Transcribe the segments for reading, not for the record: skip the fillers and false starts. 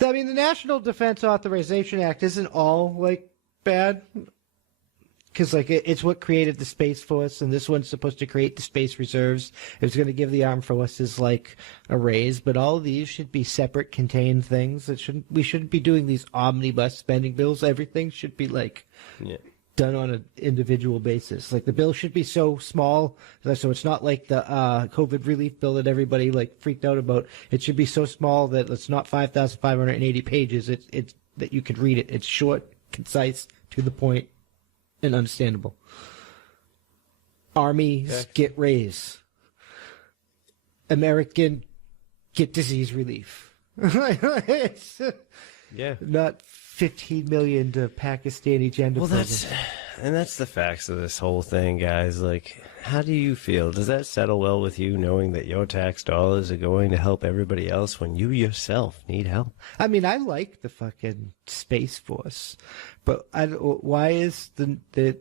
I mean, the National Defense Authorization Act isn't all, like, bad. Because, like, it's what created the Space Force, and this one's supposed to create the Space Reserves. It's going to give the armed forces, like, a raise. But all of these should be separate, contained things. We shouldn't be doing these omnibus spending bills. Everything should be, like, done on an individual basis. Like, the bill should be so small, so it's not like the COVID relief bill that everybody, like, freaked out about. It should be so small that it's not 5,580 pages. It's that you could read it. It's short, concise, to the point, and understandable. Armies get raise. American get disease relief. It's, not 15 million to Pakistani gender. Well, that's the facts of this whole thing, guys. Like, how do you feel? Does that settle well with you, knowing that your tax dollars are going to help everybody else when you yourself need help? I mean, I like the fucking Space Force, but why is the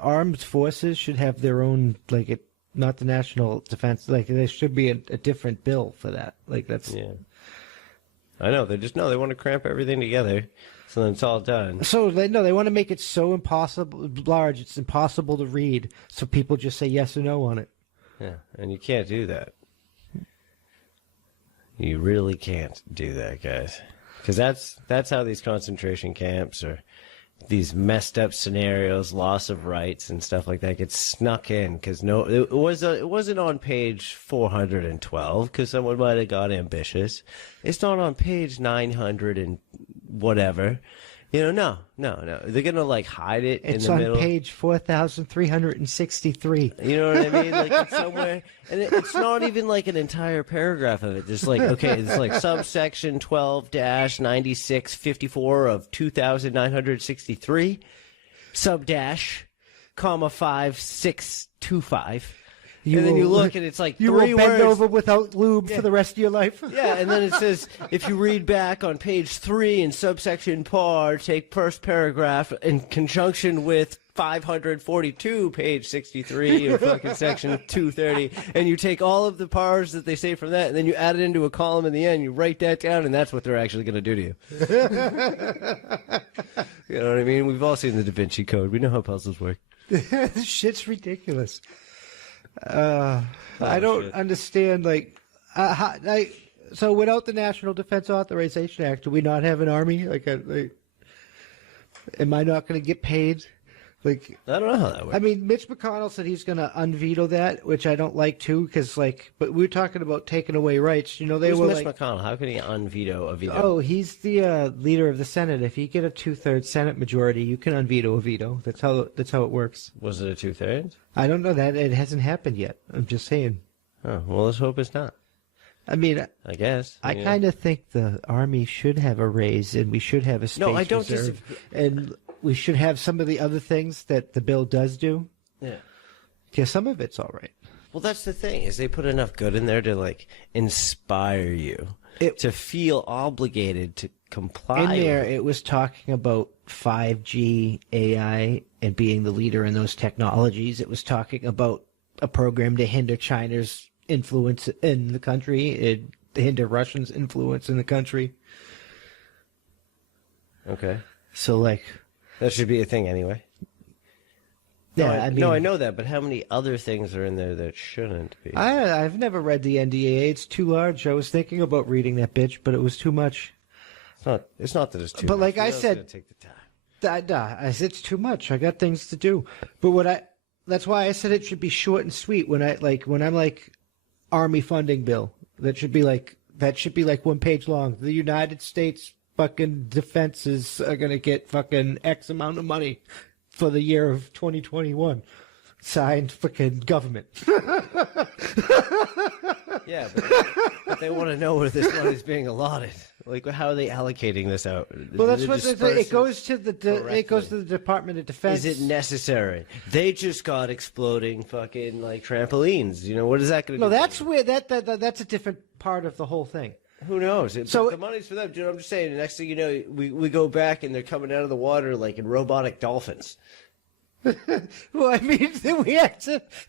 armed forces should have their own, like, not the national defense, like, there should be a different bill for that. Like, that's... Yeah. I know, they want to cramp everything together, so then it's all done. So, they want to make it so large, it's impossible to read, so people just say yes or no on it. Yeah, and you can't do that. You really can't do that, guys. Because that's how these concentration camps or these messed up scenarios, loss of rights and stuff like that gets snuck in. Because it wasn't on page 412 because someone might have got ambitious. It's not on page 900 and whatever. No. They're gonna, like, hide it in the middle. It's on page 4,363. You know what I mean? Like, it's somewhere, and it's not even like an entire paragraph of it. Just like, okay, it's like subsection 12-9654 of 2,963, sub-dash, comma 5625. And then you look, and it's like you 3 will bend words. over without lube for the rest of your life. Yeah, and then it says, if you read back on page 3 in subsection par, take first paragraph in conjunction with 542, page 63 of fucking section 230, and you take all of the pars that they say from that, and then you add it into a column in the end, you write that down, and that's what they're actually going to do to you. You know what I mean? We've all seen the Da Vinci Code. We know how puzzles work. This shit's ridiculous. I don't understand, like, so without the National Defense Authorization Act, do we not have an army? Like, am I not going to get paid? Like, I don't know how that works. I mean, Mitch McConnell said he's going to unveto that, which I don't like too, because, like, but we were talking about taking away rights. You know, Who's Mitch McConnell? How can he unveto a veto? Oh, he's the leader of the Senate. If you get a 2/3 Senate majority, you can unveto a veto. That's how it works. Was it a 2/3? I don't know that. It hasn't happened yet. I'm just saying. Oh, well, let's hope it's not. I mean, I guess. I kind of think the Army should have a raise, and we should have a space No, I don't reserve, and we should have some of the other things that the bill does do. Yeah. Yeah, some of it's all right. Well, that's the thing, is they put enough good in there to, like, inspire you, to feel obligated to comply. In there, it was talking about 5G, AI, and being the leader in those technologies. It was talking about a program to hinder China's influence in the country, to hinder Russians' influence in the country. Okay. So, like... That should be a thing anyway. Yeah, I know that, but how many other things are in there that shouldn't be? I've never read the NDAA. It's too large. I was thinking about reading that bitch, but it was too much. It's not that it's too much. But like I said, take the time. I said it's too much. I got things to do. But that's why I said it should be short and sweet. When I'm like Army funding bill, that should be like 1 page long. The United States fucking defenses are gonna get fucking X amount of money for the year of 2021. Signed fucking government. Yeah, but they want to know where this money's being allotted. Like, how are they allocating this out? Well, that's what it goes to the Department of Defense. Is it necessary? They just got exploding fucking, like, trampolines. You know, what is that going to do? No, that's where that's a different part of the whole thing. Who knows? So the money's for them. You know, I'm just saying, the next thing you know, we go back and they're coming out of the water like in robotic dolphins. Well, I mean,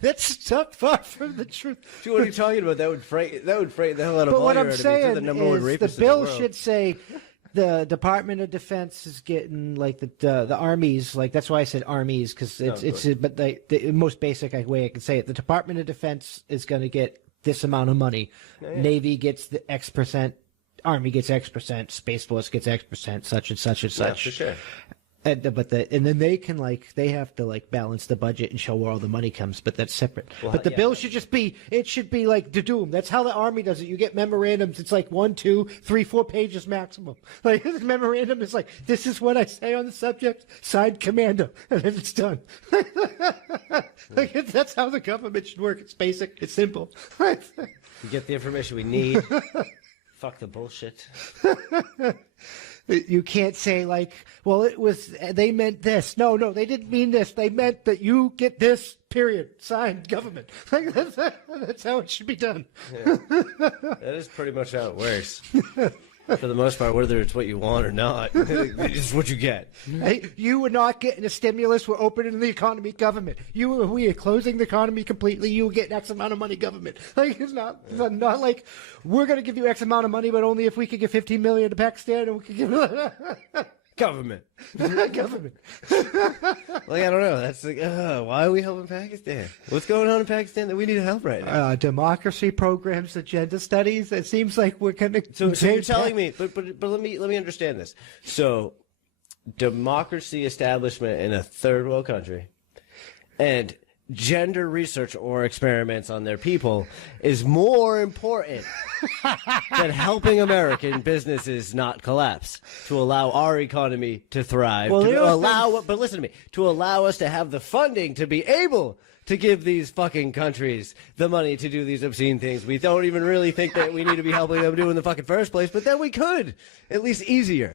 that's not far from the truth. See, what are you talking about? That would frighten the hell out of but all what your I'm enemies. saying The number one is rapist the bill in the world. should say the Department of Defense is getting like the armies, like that's why I said armies, because but the most basic way I can say it, the Department of Defense is going to get this amount of money. Navy gets the X percent, Army gets X percent, Space Force gets X percent, such and such and such. Yeah, for sure. And then they can they have to balance the budget and show where all the money comes, but that's separate. Well, but the bill should be like the Doom. That's how the Army does it. You get memorandums. It's like 1, 2, 3, 4 pages maximum. Like this memorandum is like, this is what I say on the subject. Signed, Commander, and then it's done. That's how the government should work. It's basic. It's simple. We get the information we need. Fuck the bullshit. You can't say well, they meant this. No, they didn't mean this. They meant that you get this, period. Signed, government. That's how it should be done. Yeah. That is pretty much how it works. For the most part, whether it's what you want or not, it's what you get. Hey, you were not getting a stimulus. We're opening the economy, government. We are closing the economy completely. You will get X amount of money, government. It's not like we're going to give you X amount of money, but only if we could give 15 million to Pakistan and we could give Government. government. I don't know. That's why are we helping Pakistan? What's going on in Pakistan that we need help right now? Democracy programs, agenda studies. It seems like we're going to. So you're telling me, but let me understand this. So, democracy establishment in a third world country, and gender research or experiments on their people is more important than helping American businesses not collapse, to allow our economy to thrive, but listen to me, to allow us to have the funding to be able to give these fucking countries the money to do these obscene things we don't even really think that we need to be helping them do in the fucking first place, but then we could, at least easier.